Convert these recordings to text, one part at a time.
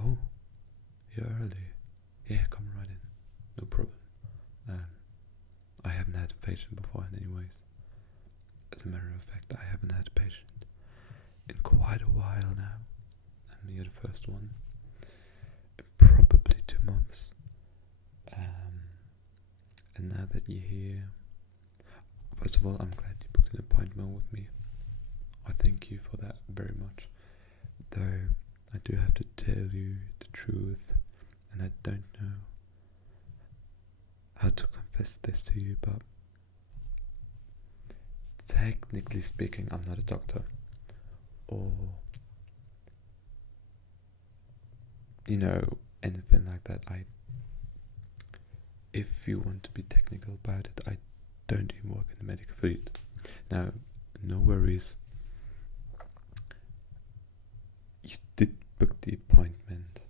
Oh, you're early. Yeah, come right in. No problem. I haven't had a patient before, anyways. As a matter of fact, I haven't had a patient in quite a while now. And you're the first one. In probably 2 months. And now that you're here, first of all, I'm glad you booked an appointment with me. I thank you for that very much. Though I do have to tell you the truth, and I don't know how to confess this to you, but technically speaking, I'm not a doctor, or anything like that. If you want to be technical about it, I don't even work in the medical field. Now, no worries. You did book the appointment,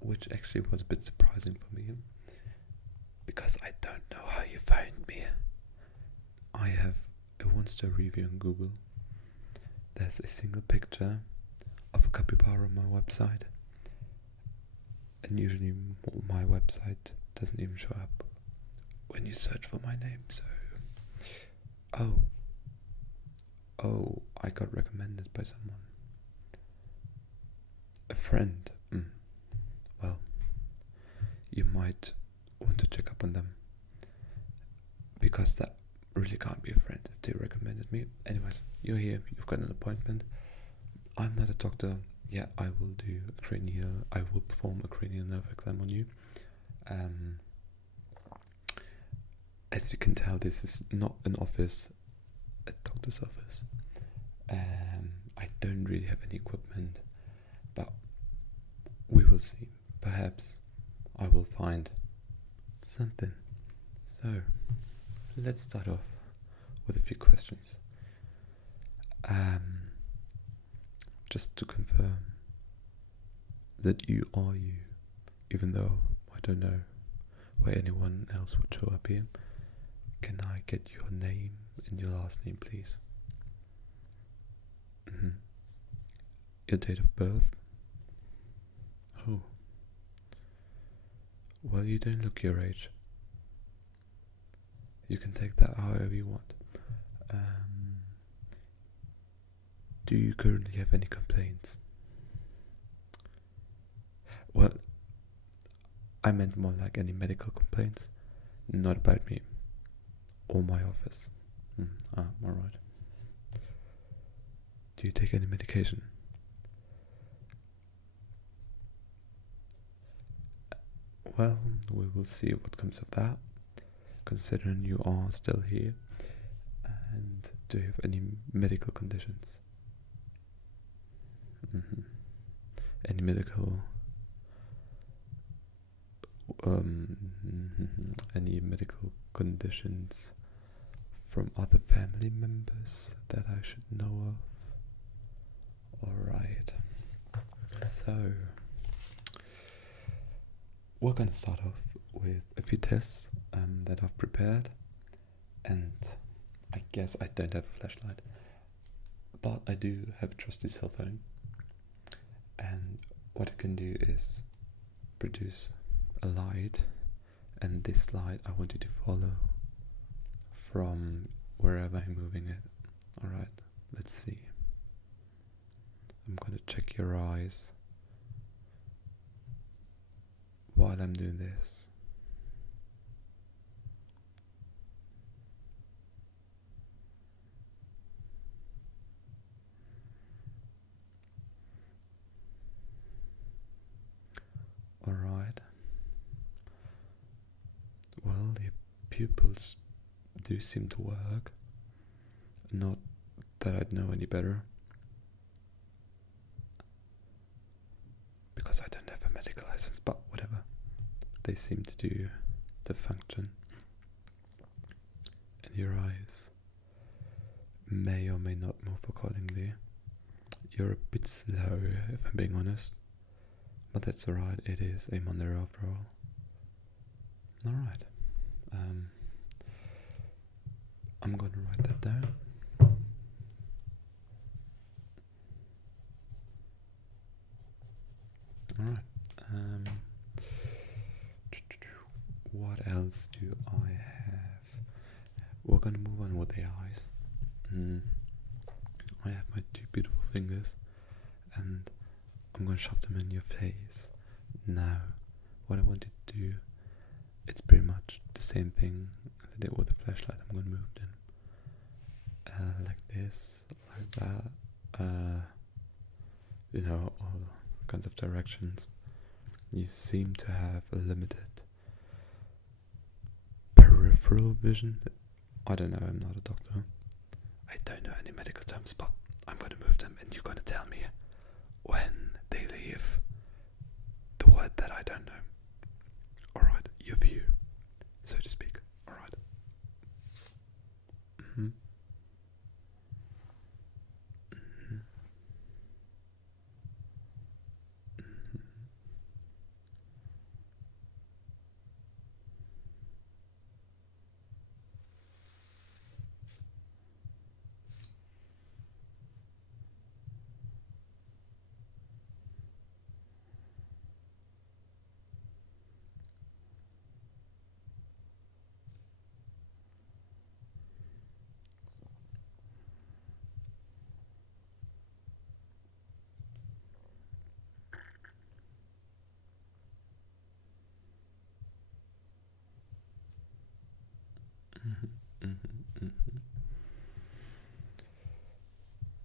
which actually was a bit surprising for me, because I don't know how you found me. I have a 1-star review on Google. There's a single picture of a capybara on my website, and usually my website doesn't even show up when you search for my name. So, I got recommended by someone, a friend. Well, you might want to check up on them, because that really can't be a friend if they recommended me. Anyways, you're here, you've got an appointment. I'm not a doctor. Yeah, I will perform a cranial nerve exam on you. As you can tell, this is not an office, a doctor's office. I don't really have any equipment, but we will see. Perhaps I will find something. So, let's start off with a few questions. Just to confirm that you are you, even though I don't know why anyone else would show up here. Can I get your name and your last name, please? Your date of birth? Oh. Well, you don't look your age. You can take that however you want. Do you currently have any complaints? Well, I meant more like any medical complaints, not about me or my office. Alright. Do you take any medication? Well, we will see what comes of that, considering you are still here. And do you have any medical conditions? Any medical conditions from other family members that I should know of? Alright, so we're gonna start off with a few tests that I've prepared, and I guess I don't have a flashlight, but I do have a trusty cell phone, and what it can do is produce a light, and this light I want you to follow from wherever I'm moving it. Alright, let's see. I'm gonna check your eyes while I'm doing this. Alright. Well, your pupils do seem to work. Not that I'd know any better, because I don't have a medical license, but whatever. They seem to do the function. And your eyes may or may not move accordingly. You're a bit slow, if I'm being honest. But that's alright, it is a Monday after all. Alright. I'm gonna write that down. Alright. What else do I have? We're gonna move on with the eyes. I have my two beautiful fingers and I'm gonna shove them in your face. Now, what I want you to do, it's pretty much the same thing as I did with the flashlight. I'm gonna move them like this, like that, all kinds of directions. You seem to have a limited peripheral vision. I don't know, I'm not a doctor. I don't know any medical terms, but I'm going to move them and you're going to tell me when they leave the word that I don't know. Alright, your view, so to speak. Alright.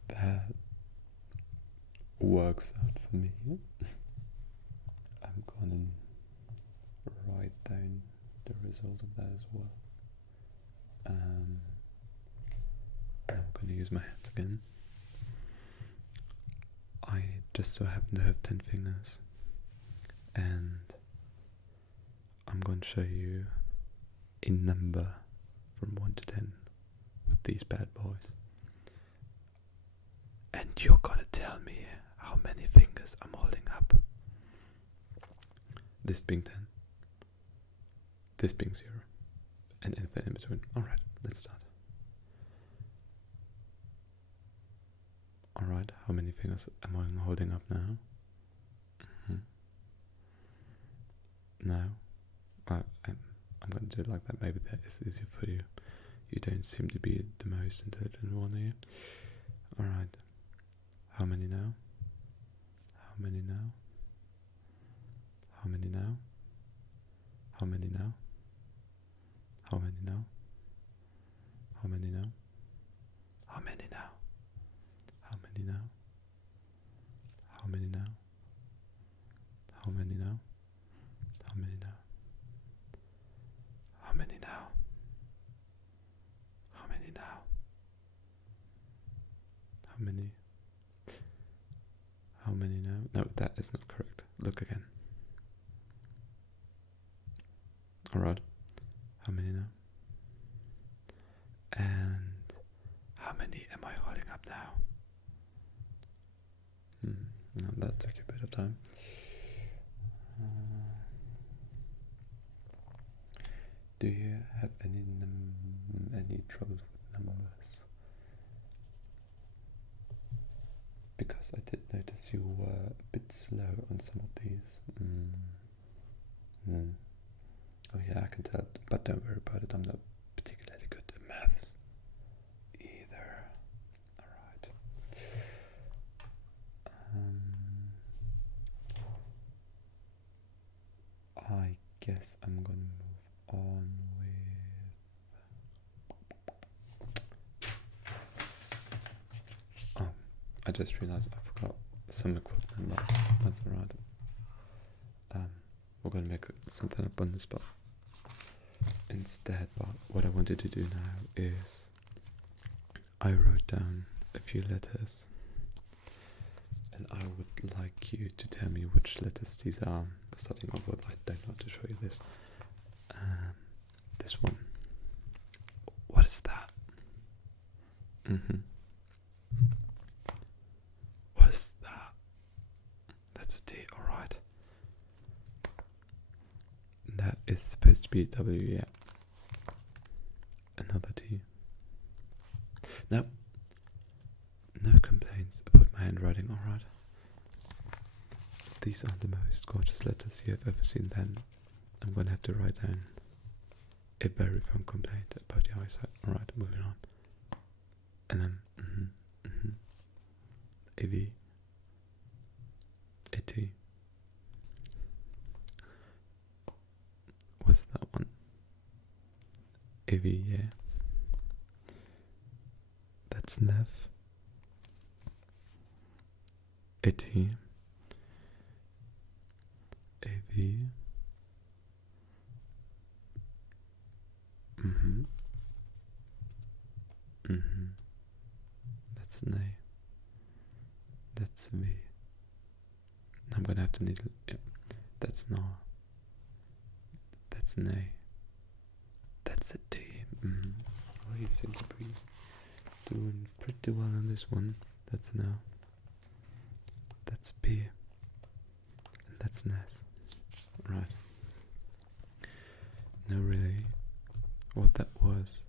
That works out for me. I'm gonna write down the result of that as well. I'm gonna use my hands again. I just so happen to have 10 fingers, and I'm going to show you a number from 1 to 10 with these bad boys. And you're gonna tell me how many fingers I'm holding up. This being 10, this being 0, and anything in between. Alright, let's start. Alright, how many fingers am I holding up now? Now, I'm going to do it like that. Maybe that is easier for you. You don't seem to be the most intelligent one here. Alright, how many now? How many now? How many now? How many now? How many now? How many now? How many now? How many now? How many now? How many now? How many now? How many now? How many now? How many? How many now? No, that is not correct. Look again. Alright. How many now? And how many am I holding up now? No, that took a bit of time. Do you have any troubles with numbers? Because I did notice you were a bit slow on some of these. Oh yeah, I can tell, but don't worry about it. I'm not particularly good at maths either. Alright. I guess I'm gonna move on with... I just realized I forgot some equipment, but that's alright. We're gonna make something up on the spot instead, but what I wanted to do now is I wrote down a few letters and I would like you to tell me which letters these are. Starting off with, I don't know how to show you this. This one. What is that? What is that? That's a T, alright. That is supposed to be a W, yeah. Another T. No. No complaints about my handwriting, alright. these are the most gorgeous letters you have ever seen, then I'm gonna have to write down a very firm complaint about your eyesight. Alright, moving on. And then a V, a T. What's that one? A V, yeah. That's Nev. A T. A V. That's an A. That's a V. I'm gonna have to needle. Yeah. That's an R. That's an A. That's a T. Oh, you seem to be doing pretty well on this one. That's an L. That's P. And that's an S. Right. No, really. What that was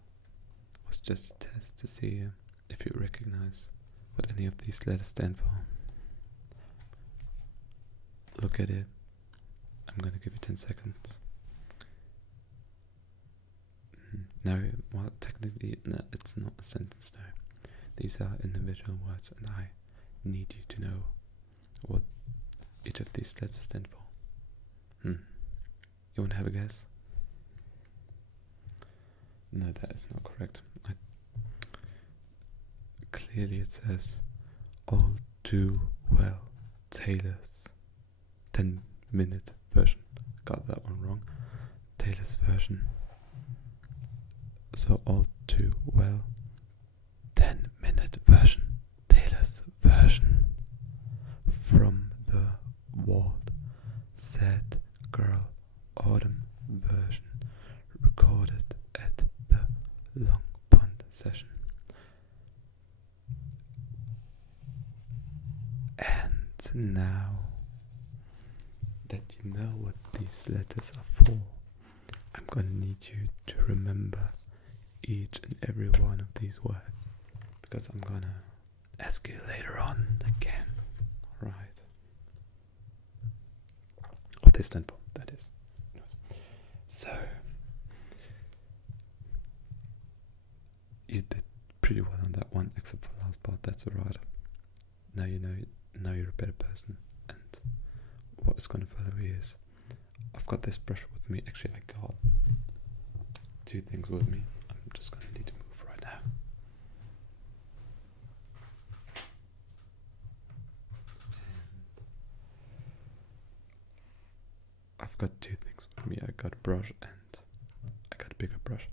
just a test to see if you recognize what any of these letters stand for. Look at it. I'm gonna give you 10 seconds. Now, well, technically, no, it's not a sentence now. These are individual words, and I need you to know what each of these letters stand for. You want to have a guess? No, that is not correct. Clearly it says all too well Taylor's 10-minute version. Got that one wrong. Taylor's version. So all too well 10-minute version. Taylor's version. From the Ward Sad Girl Autumn version. Recorded at the Long Pond session. And now that you know what these letters are for, I'm gonna need you to remember each and every one of these words, because I'm gonna ask you later on again. Alright. What they stand for, that is. So, you did pretty well on that one, except for the last part. That's alright. Now you know. Now you're a better person. And what is going to follow is, I've got this brush with me. Actually, I got 2 things with me. I'm just going to need to move right now. And I've got 2 things with me. I got a brush and I got a bigger brush.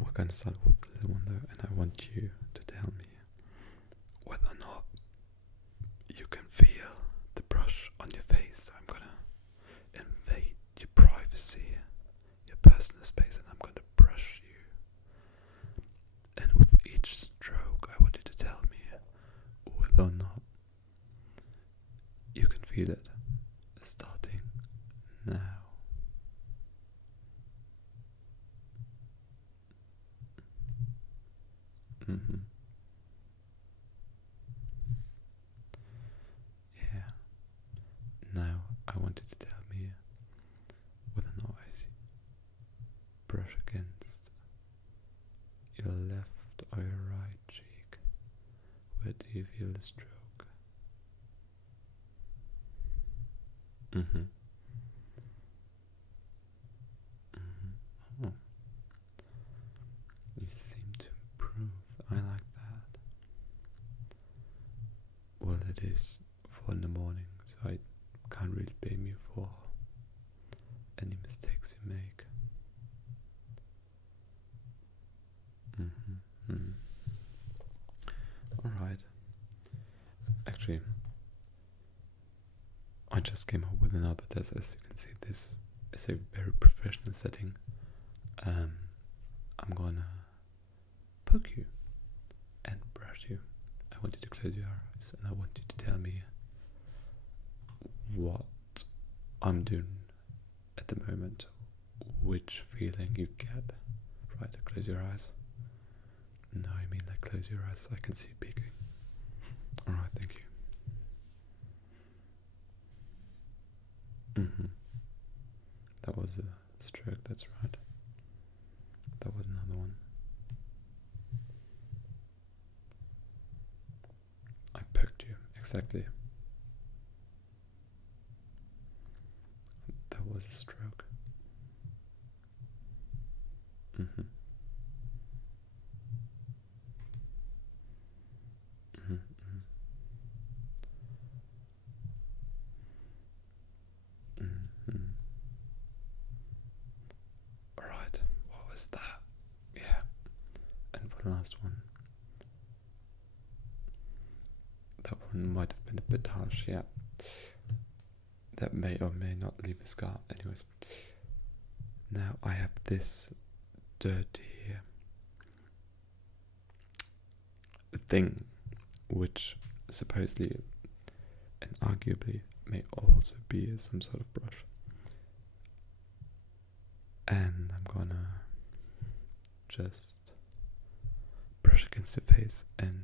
We're going to start with the little one though, and I want you to tell me whether or not you can feel the brush on your face. So I'm going to invade your privacy, your personal space, and I'm going to brush you. And with each stroke, I want you to tell me whether or not you can feel it. Starting now. Yeah. Now I want you to tell me whether or not I see brush against your left or your right cheek. Where do you feel the stroke? Oh. You seem to improve. I like that. Well, it is 4 in the morning, so I can't really blame you for any mistakes you make. Alright. Actually, I just came up with another test. As you can see, this is a very professional setting. I'm gonna poke you and brush you. I want you to close your eyes and I want you to tell me what I'm doing at the moment, which feeling you get. Right, close your eyes. No, I mean like close your eyes so I can see you peeking. Alright, thank Mm-hmm. That was a stroke, that's right. That was another one. I poked you, exactly. That was a stroke. Mm-hmm. Mm-hmm. Mm-hmm. Mm-hmm. Alright, what was that? Yeah. And for the last one. That one might have been a bit harsh, yeah. That may or may not leave a scar. Anyways. Now I have this dirty thing, which supposedly and arguably may also be some sort of brush. And I'm gonna just brush against your face, and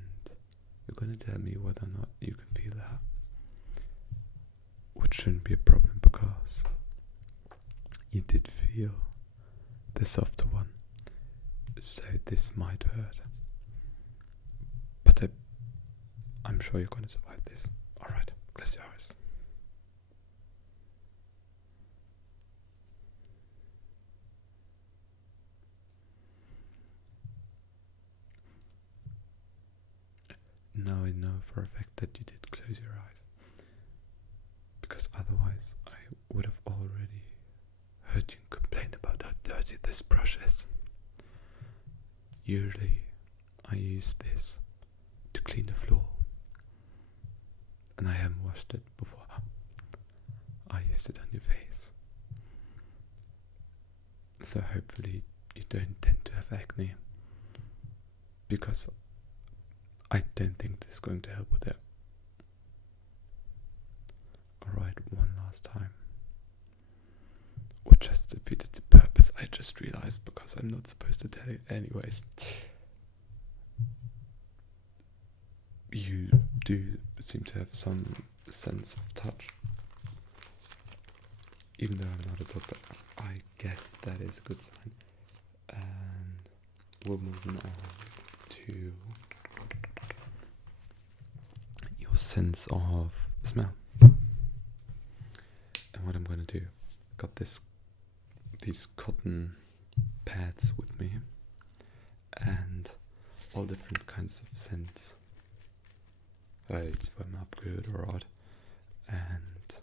you're gonna tell me whether or not you can feel that. Which shouldn't be a problem because you did feel the softer one, so this might hurt. But I'm sure you're gonna survive this. Alright, close your eyes. Now I know for a fact that you did close your eyes, because otherwise I would have already heard you complain about how dirty this brush is. Usually I use this to clean the floor, and I haven't washed it before. I used it on your face, so hopefully you don't tend to have acne, because I don't think this is going to help with it. Alright, one last time. Or just defeated the purpose, I just realized, because I'm not supposed to tell you. Anyways. You do seem to have some sense of touch. Even though I'm not a doctor, I guess that is a good sign. And we're moving on to your sense of smell. And what I'm going to do, got these cotton pads with me, and all different kinds of scents. It's from up good or odd, and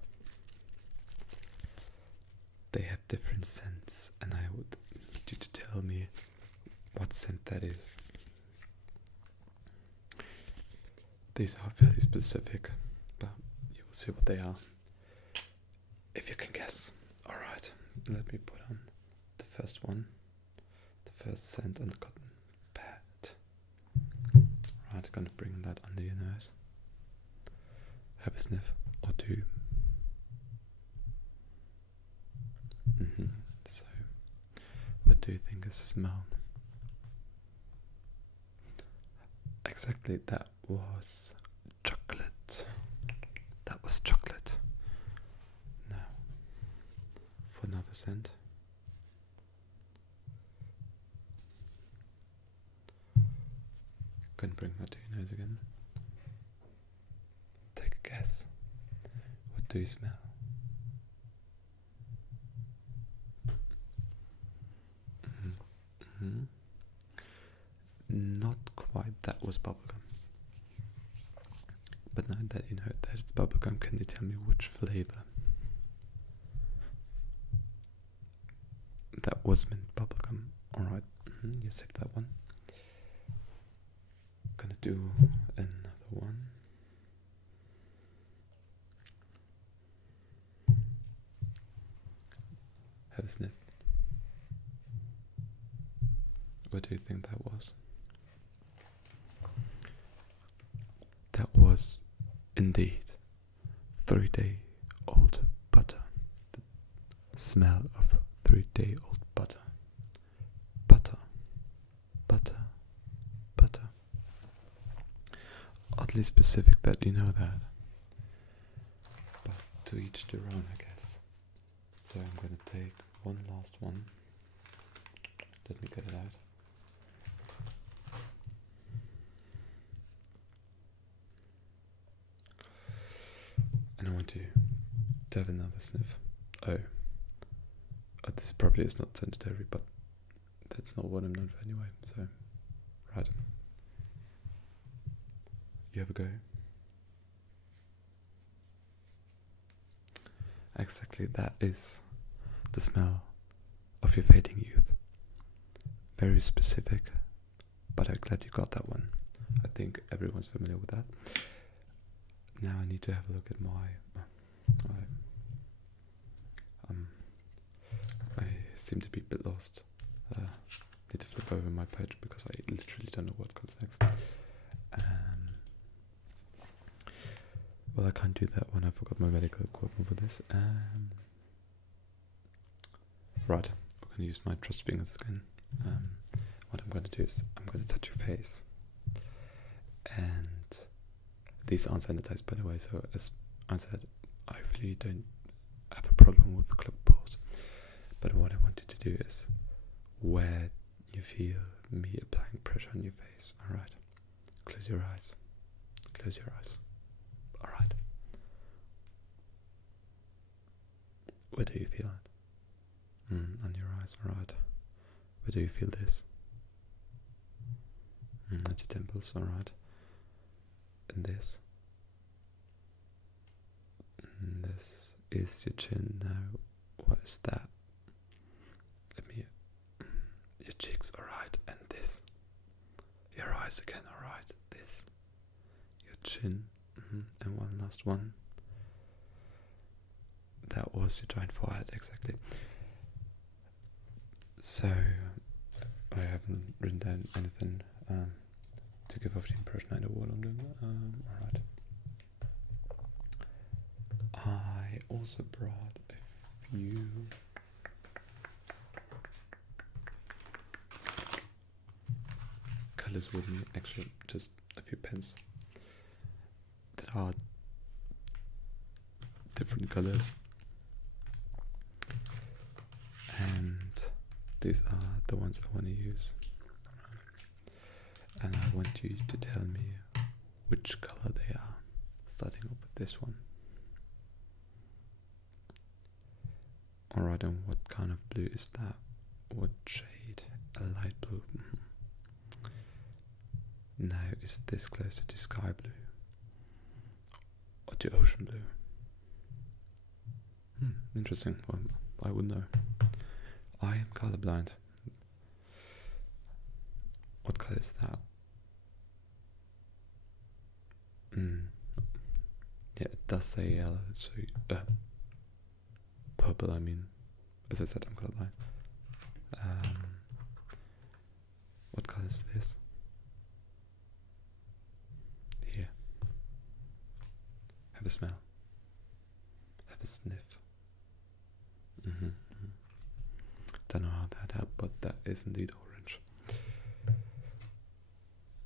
they have different scents, and I would need you to tell me what scent that is. These are very specific, but you will see what they are if you can guess. Alright, let me put on the first one, the first scent on the cotton pad. Right, I'm gonna bring that under your nose. Have a sniff or two. So, what do you think is the smell? Exactly, that was chocolate. That was chocolate. Now, for another scent. Go and bring that to your nose again. Take a guess. What do you smell? Not quite, that was bubblegum. But now that you know that it's bubblegum, can you tell me which flavor? That was mint bubblegum. Alright, you saved that one. Gonna do another one. Have a sniff. What do you think that was? That was indeed 3-day-old butter. The smell of 3-day-old butter. Butter. Butter. Butter. Oddly specific that you know that. But to each their own, I guess. So I'm going to take one last one. Let me get it out. And I want to have another sniff. Oh, this probably is not sanitary, but that's not what I'm known for anyway, so, right. You have a go. Exactly, that is the smell of your fading youth. Very specific, but I'm glad you got that one. I think everyone's familiar with that. Now I need to have a look at I seem to be a bit lost. Need to flip over my page because I literally don't know what comes next. Well, I can't do that one. I forgot my medical equipment for this. Right, I'm going to use my trust fingers again. What I'm going to do is I'm going to touch your face. And these aren't sanitized, by the way, so as I said, I really don't have a problem with the clock pause. But what I want you to do is where you feel me applying pressure on your face. Alright. Close your eyes. Close your eyes. Alright. Where do you feel it? On your eyes, alright. Where do you feel this? At your temples, alright. And this. And this is your chin now. What is that? Let me. Your cheeks, alright. And this. Your eyes again, alright. This. Your chin. And one last one. That was your giant forehead, exactly. So, I haven't written down anything to give off the impression I know what I'm doing. Alright. I also brought a few colors with me, actually just a few pens that are different colors, and these are the ones I want to use, and I want you to tell me which color they are, starting off with this one. Alright, and what kind of blue is that? What shade? A light blue. Now, is this closer to sky blue or to ocean blue? Interesting. Well, I would know. I am colorblind. What color is that? Yeah, it does say yellow. So purple. I mean, as I said, I'm colorblind. What color is this? Here. Have a smell. Have a sniff. Don't know how that helped, but that is indeed orange.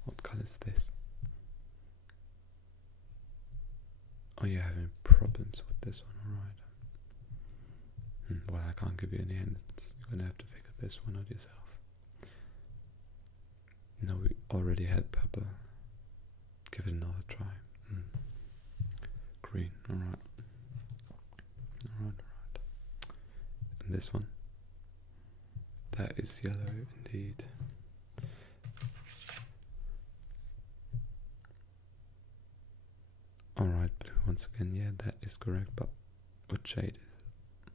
What color is this? Oh, you're having problems with this one, alright. Well, I can't give you any hints. You're gonna have to figure this one out yourself. No, we already had purple. Give it another try. Green, alright. Alright. And this one? That is yellow indeed. Alright, blue once again. Yeah, that is correct, but what shade is it?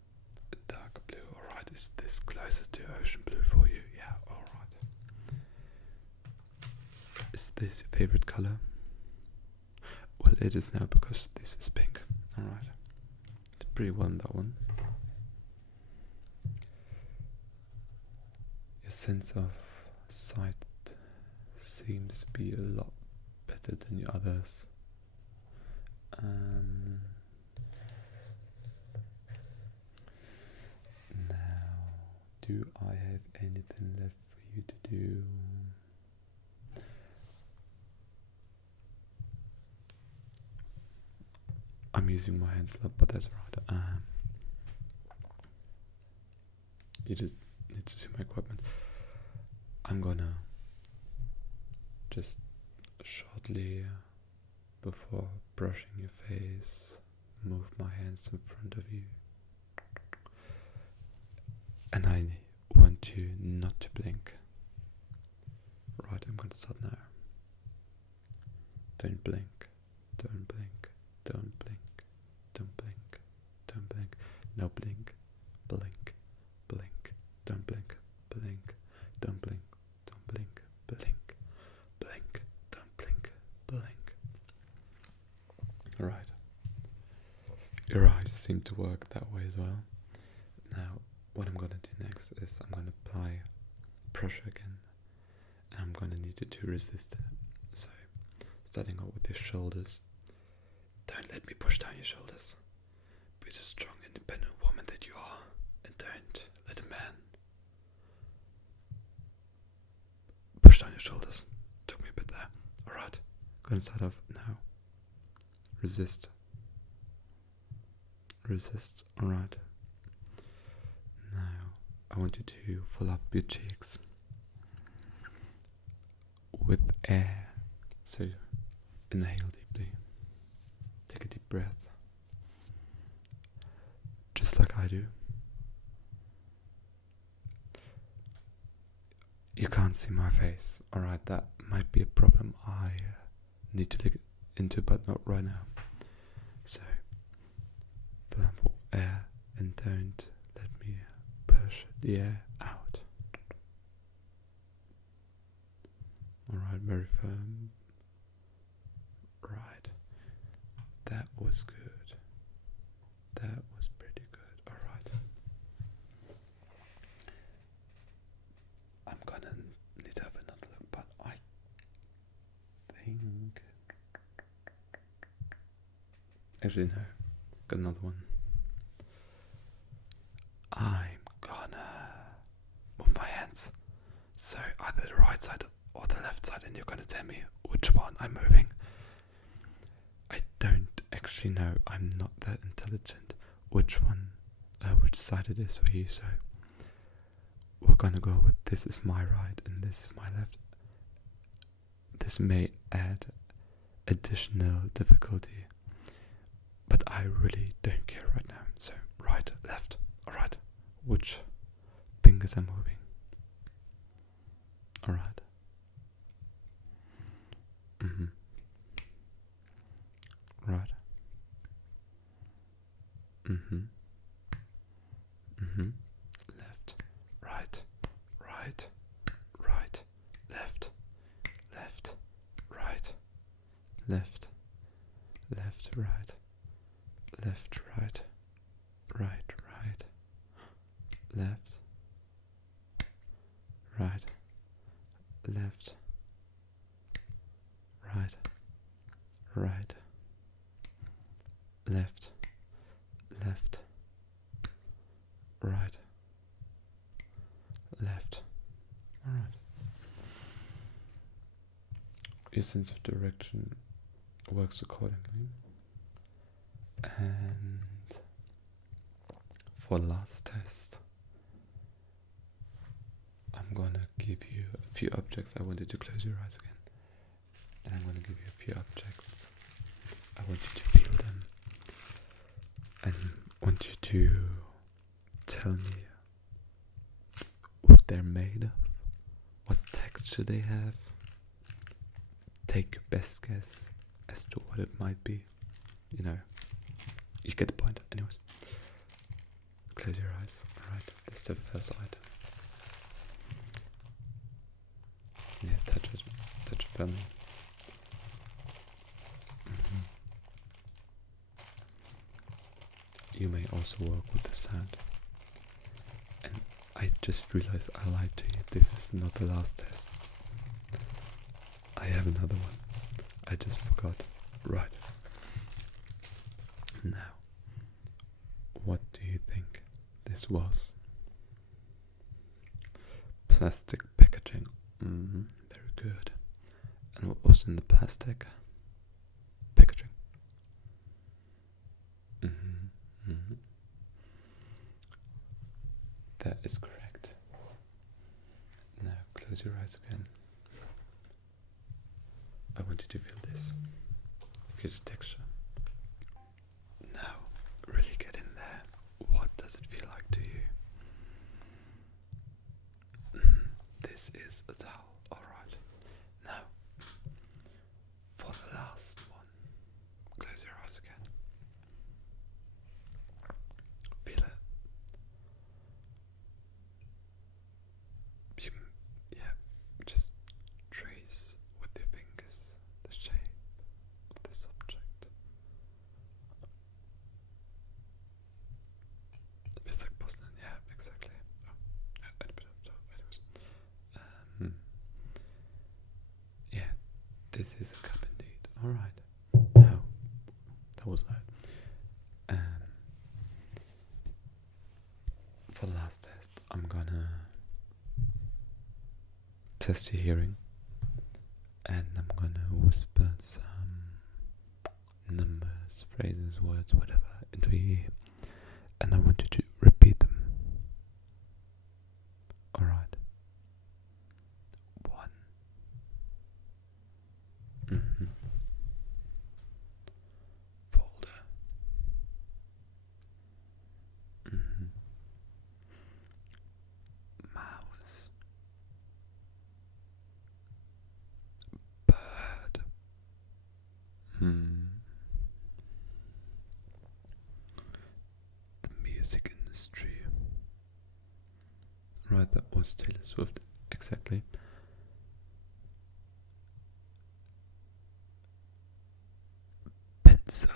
A dark blue. Alright, is this closer to ocean blue for you? Yeah, alright. Is this your favorite color? Well, it is now because this is pink. Alright. Did pretty well in that one. Your sense of sight seems to be a lot better than your others. Now, do I have anything left for you to do? I'm using my hands a lot, but that's right. you just need to see my equipment. I'm gonna just shortly before brushing your face move my hands in front of you, and I want you not to blink. Right, I'm gonna start now. Don't blink, don't blink, don't blink, don't blink, don't blink. No blink, blink, blink, don't blink, blink, don't blink, don't blink, blink, blink, don't blink, blink. Alright. Your eyes seem to work that way as well. Now, what I'm gonna do next is I'm gonna apply pressure again. And I'm gonna need you to resist it. So, starting out with your shoulders. Don't let me push down your shoulders. Be the strong, independent woman that you are. And don't let a man push down your shoulders. Took me a bit there. Alright. Gonna start off now. Resist. Resist. Alright. Now, I want you to fill up your cheeks with air. So, inhale deeply. Take a deep breath. Just like I do. You can't see my face. Alright, that might be a problem I need to look into, but not right now. So, fill up air and don't let me push the air out. Alright, very firm. Right. That was good. That was pretty good. Alright. I'm gonna need to have another look, but I think... Actually, no. Got another one. I'm gonna move my hands. So either the right side or the left side, and you're gonna tell me which one I'm moving. I don't actually know. I'm not that intelligent. Which side it is for you. So we're gonna go with this is my right and this is my left. This may add additional difficulty, but I really don't care right now. So right, left, alright. Which fingers are moving? Alright. Right. Left, right, right, right, left, left, right, left, left, right, left, right, right, right, left, right, left, right, right, left, left, right, left. Alright. Your sense of direction works accordingly. And for the last test, I'm gonna give you a few objects. I want you to close your eyes again. And I'm gonna give you a few objects. I want you to feel them. And want you to tell me what they're made of, what texture they have. Take your best guess as to what it might be. You know, you get the point. Anyways, close your eyes. Alright, this is the first item. Yeah, touch it firmly. You may also work with the sound. And I just realized I lied to you. This is not the last test. I have another one. I just forgot. Right. Now, what do you think this was? Plastic packaging. Very good. And what was in the plastic packaging? That is correct. close your eyes again. I want you to feel this. Feel the texture. Now, really get in there. What does it feel like to you? This is a towel, alright. Now, for the last one, close your eyes again. Feel it. Just trace with your fingers the shape of this object. It's like porcelain, yeah, exactly. Yeah, this is a cup indeed. Alright. Now, that was that. For the last test, I'm gonna test your hearing, and I'm gonna whisper some numbers, phrases, words, whatever into your ear, and I want you to repeat them. Alright. 1. Folder. Mouse. Bird. The music industry. Right, that was Taylor Swift, exactly. Pencil.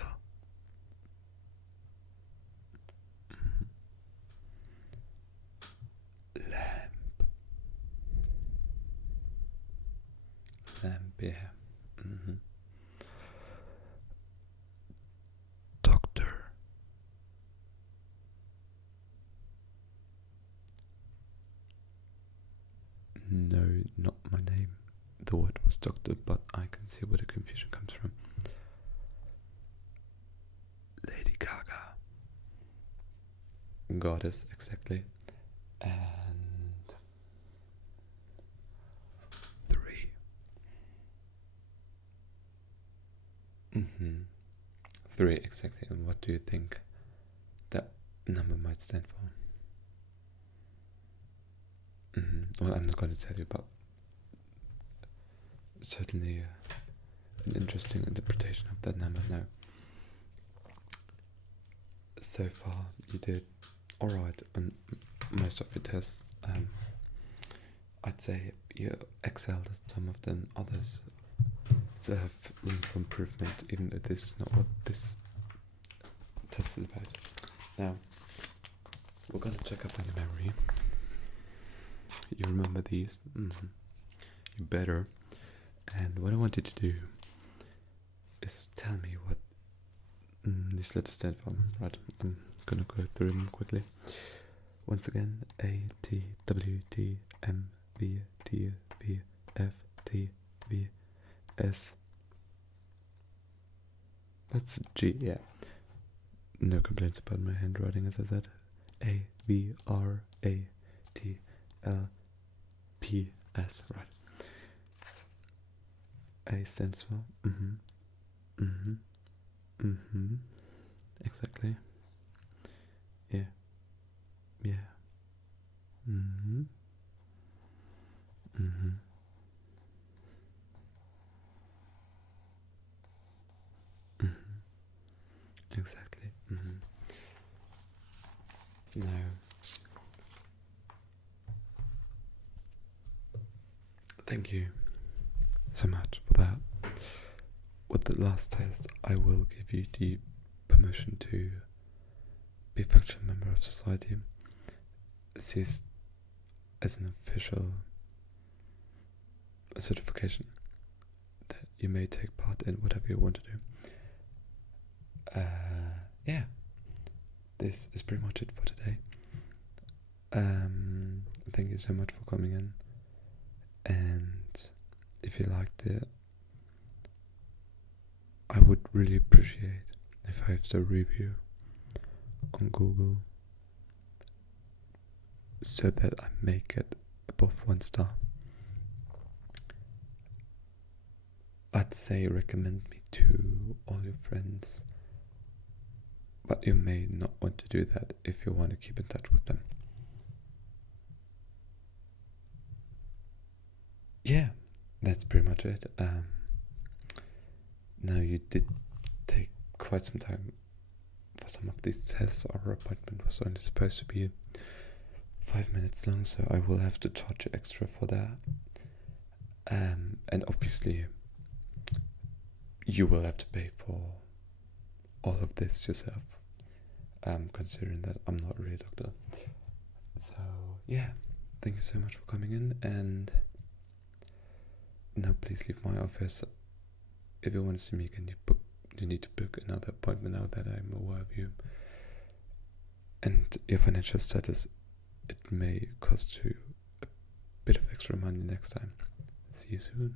Lamp. Lamp, yeah. Doctor. No, not my name. The word was doctor, but I can see where the confusion comes from. Lady Gaga. Goddess, exactly. And 3. 3, exactly. And what do you think that number might stand for? Well, I'm not going to tell you, but certainly an interesting interpretation of that number now. So far, you did alright on most of your tests. I'd say you excelled at some of them. Others still have room for improvement, even though this is not what this test is about. Now, we're going to check up on your memory. You remember these? You better. And what I want you to do is tell me what these letters stand for. Right, I'm gonna go through them quickly. Once again, A, T, W, T, M, V, T, V, F, T, V, S. That's G, yeah. No complaints about my handwriting, as I said. A, V, R, A, T, L, P, S, right. A stands for exactly. Yeah. Exactly. Now, thank you so much for that. With the last test, I will give you the permission to be a functional member of society. This is as an official certification that you may take part in whatever you want to do. Yeah, this is pretty much it for today. Thank you so much for coming in, and if you liked it, I would really appreciate a 5-star review on Google so that I make it above 1 star. I'd say recommend me to all your friends, but you may not want to do that if you want to keep in touch with them. Yeah, that's pretty much it. Now you did take quite some time for some of these tests. Our appointment was only supposed to be 5 minutes long, so I will have to charge you extra for that. And obviously you will have to pay for all of this yourself, considering that I'm not really a doctor. So yeah, thank you so much for coming in, and now please leave my office. If you want to see me again, you need to book another appointment now that I'm aware of you. And your financial status, it may cost you a bit of extra money next time. See you soon.